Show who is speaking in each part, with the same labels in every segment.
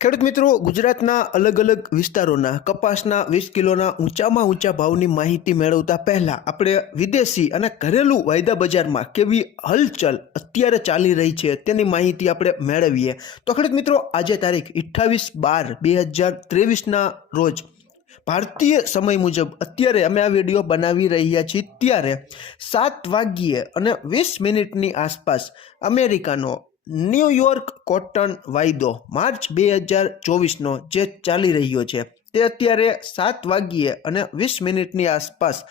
Speaker 1: ખેડૂત મિત્રો, ગુજરાતના અલગ અલગ વિસ્તારોના કપાસના વીસ કિલોના ઊંચામાં ઊંચા ભાવની માહિતી મેળવતા પહેલા આપણે વિદેશી અને ઘરેલું વાયદા બજારમાં કેવી હલચલ અત્યારે ચાલી રહી છે તેની માહિતી આપણે મેળવીએ. તો ખેડૂત મિત્રો, આજે તારીખ અઠ્ઠાવીસ બાર બે હજાર ત્રેવીસના રોજ ભારતીય સમય મુજબ અત્યારે અમે આ વીડિયો બનાવી રહ્યા છીએ. ત્યારે સાત વાગ્યે અને વીસ મિનિટની આસપાસ અમેરિકાનો ન્યૂયોર્ક કોટન વાયદો માર્ચ બે હજાર ચોવીસનો જે ચાલી રહ્યો છે, તે અત્યારે સાત વાગ્યે અને વીસ મિનિટની આસપાસ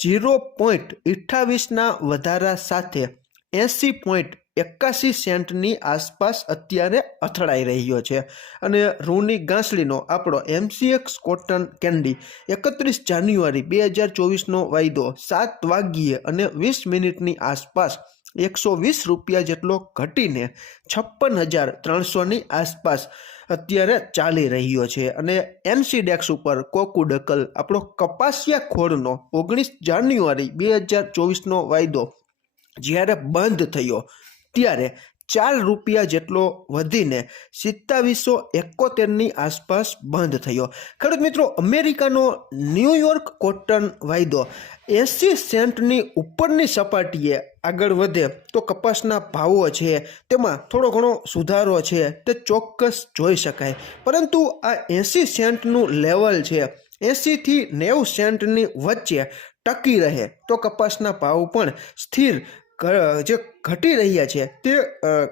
Speaker 1: ઝીરો પોઈન્ટ અઠ્ઠાવીસના વધારા સાથે એંસી પોઈન્ટ એકાસી સેન્ટની આસપાસ અત્યારે અથડાઈ રહ્યો છે. અને રૂની ગાંસડીનો આપણો એમસીએક્સ કોટન કેન્ડી એકત્રીસ જાન્યુઆરી બે હજાર ચોવીસનો વાયદો સાત વાગ્યે અને વીસ મિનિટની આસપાસ એકસો વીસ રૂપિયા જેટલો ઘટીને છપ્પન હજાર ત્રણસોની આસપાસ અત્યારે ચાલી રહ્યો છે. અને એનસીડેક્સ ઉપર કોકુડકલ આપણો કપાસિયા ખોળનો ઓગણીસ જાન્યુઆરી બે હજાર ચોવીસનો વાયદો જ્યારે બંધ થયો, ત્યારે ચાર રૂપિયા જેટલો વધીને સિત્તાવીસો એકોતેરની આસપાસ બંધ થયો. ખેડૂત મિત્રો, અમેરિકાનો ન્યૂયોર્ક કોટન વાયદો એંસી સેન્ટની ઉપરની સપાટીએ આગળ વધે તો કપાસના ભાવો છે, તેમાં થોડો ઘણો સુધારો છે, તે ચોક્કસ જોઈ શકાય. પરંતુ આ એંસી સેન્ટનું લેવલ છે એંસીથી નેવું સેન્ટની વચ્ચે ટકી રહે તો કપાસના ભાવ પણ સ્થિર જે ઘટી રહ્યા છે તે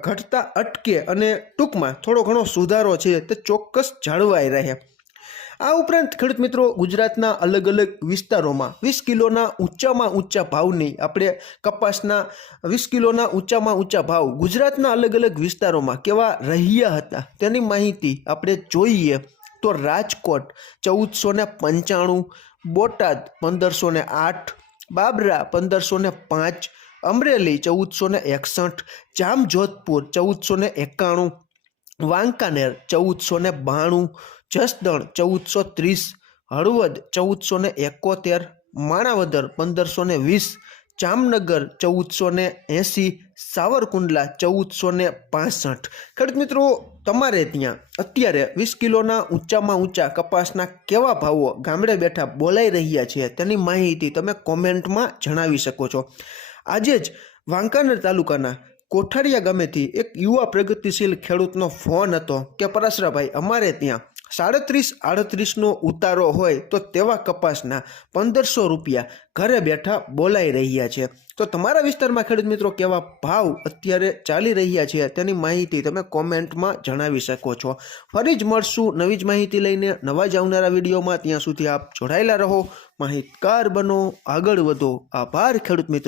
Speaker 1: ઘટતા અટકે અને ટૂંકમાં થોડો ઘણો સુધારો છે તે ચોક્કસ જળવાઈ રહે. આ ઉપરાંત ખેડૂત મિત્રો, ગુજરાતના અલગ અલગ વિસ્તારોમાં વીસ કિલોના ઊંચામાં ઊંચા ભાવની આપણે કપાસના વીસ કિલોના ઊંચામાં ઊંચા ભાવ ગુજરાતના અલગ અલગ વિસ્તારોમાં કેવા રહ્યા હતા તેની માહિતી આપણે જોઈએ તો રાજકોટ ચૌદસો ને પંચાણું, બોટાદ પંદરસો ને આઠ, બાબરા પંદરસો ને પાંચ અમરેલી ચૌદસો ને એકસઠ, જામજોધપુર ચૌદસો ને એકાણું, વાંકાનેર ચૌદસો ને બાણું, જસદણ ચૌદસો ત્રીસ, હળવદ ચૌદસો ને એકોતેર, માણાવદર પંદરસો ને વીસ, જામનગર ચૌદસો ને એંસી, સાવરકુંડલા ચૌદસો ને પાસઠ. ખેડૂત મિત્રો, તમારે ત્યાં અત્યારે વીસ કિલોના ઊંચામાં ઊંચા કપાસના કેવા ભાવો ગામડે બેઠા બોલાઈ રહ્યા છે તેની માહિતી તમે કોમેન્ટમાં જણાવી શકો છો. આજે જ વાંકાનેર તાલુકાના કોઠારિયા ગામેથી એક યુવા પ્રગતિશીલ ખેડૂતનો ફોન હતો કે, પરાશરાભાઈ, અમારે ત્યાં સાડત્રીસ આડત્રીસનો ઉતારો હોય તો તેવા કપાસના પંદરસો રૂપિયા ઘરે બેઠા બોલાઈ રહ્યા છે. તો તમારા વિસ્તારમાં ખેડૂત મિત્રો કેવા ભાવ અત્યારે ચાલી રહ્યા છે તેની માહિતી તમે કોમેન્ટમાં જણાવી શકો છો. ફરી જ મળશું નવી જ માહિતી લઈને. નવા જ આવનારા વિડીયોમાં ત્યાં સુધી આપ જોડાયેલા રહો. માહિતગાર બનો. આગળ વધો. આભાર ખેડૂત મિત્રો.